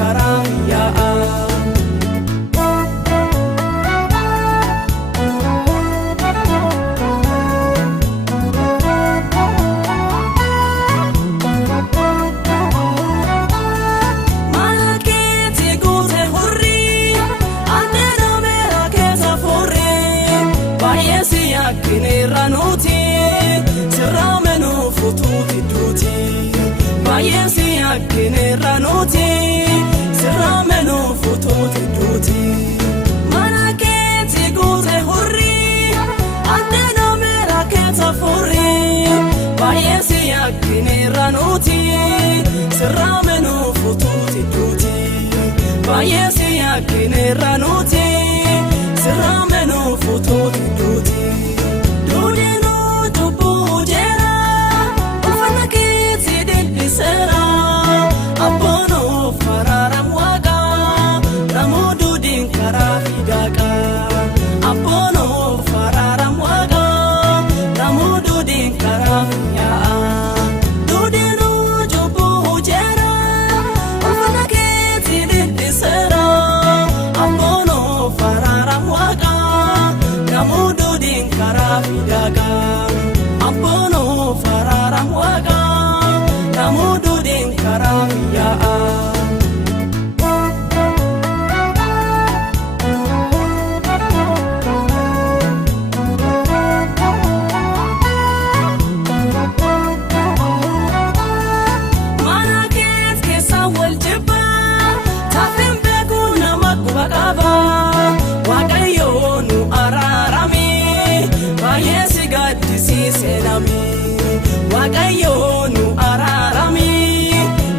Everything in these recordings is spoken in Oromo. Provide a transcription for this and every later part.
karaa Kineranuti siramenu fututi duti bayesi kineranuti siramenu fututi duti manaketi guze hurri andeno mera keta furri bayesi kineranuti siramenu fututi duti bayesi kineranuti siramenu fututi duti Abono fararam waga namudu din karamia Manaket kesa waljiba tafim beguna makubakaba wakayonu ararami bayesi gadisi senami wakayonu ararami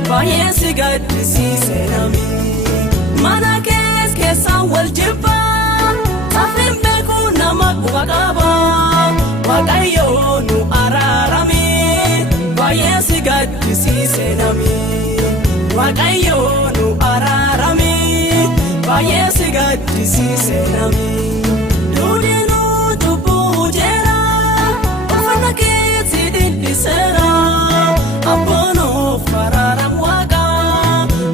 bayesi gadisi senami manakes kesa waljiba tafim beguna makubakaba wakayonu ararami bayesi gadisi senami wakayonu ararami bayesi gadisi senami Abono fararam waga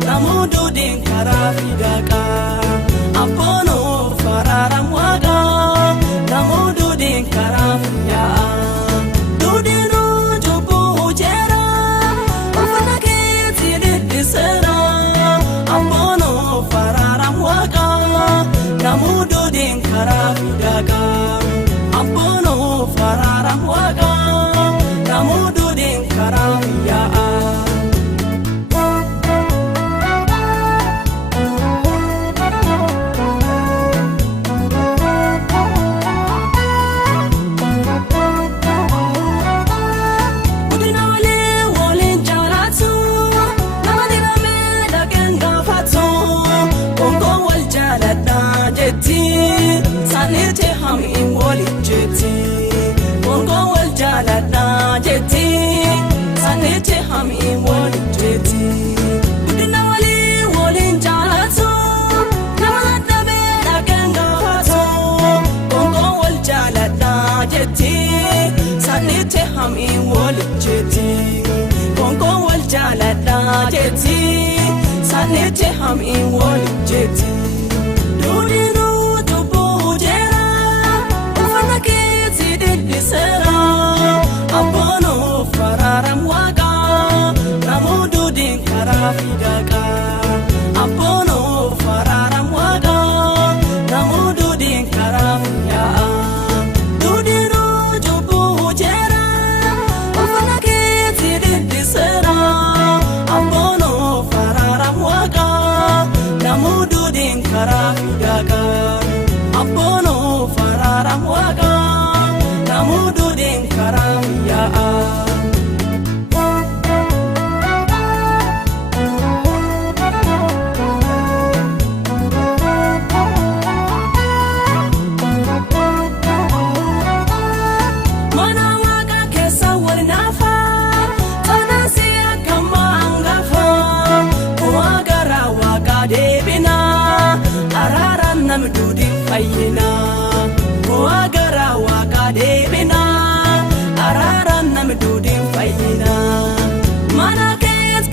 namudu din karafidaka Abono fararam waga namudu din karafia Dudino jubu jera ufanaketi disera Abono fararam waga namudu din karafidaka Abono fararam waga namudu din karamia Udinale wolin jaratu namadina meda genga fatu Kongo wal jalada jeti sanete ham in wali jeti Kongo wal jalada jeti sanete ham in wali jeti Udinale wolin jaratu namadina meda genga fatu Kongo wal jalada jeti sanete ham in wali jeti Kongo wal jalada jeti sanete ham in wali jeti Dudino jubu jera ufanaketi disera Abono fararam waga namudu din karafidaka Abono fararam waga namudu din karafia Dudino jubu jera ufanaketi disera Abono fararam waga namudu din karafidaka Abono fararam waga namudu din karamia Mana waga kesa walnafa tanasi akamangafa Wagara waga debina araran namdu din fayina Wagara waga debina araran namdu din fayina Mana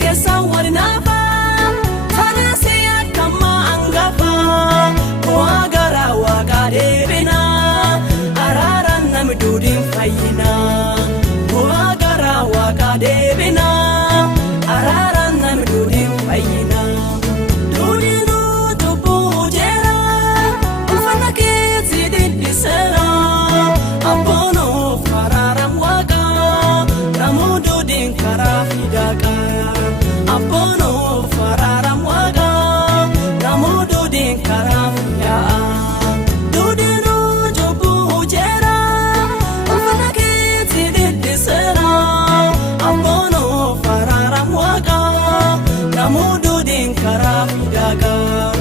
kesa walnafa tanasi waliin karaa fidagaa.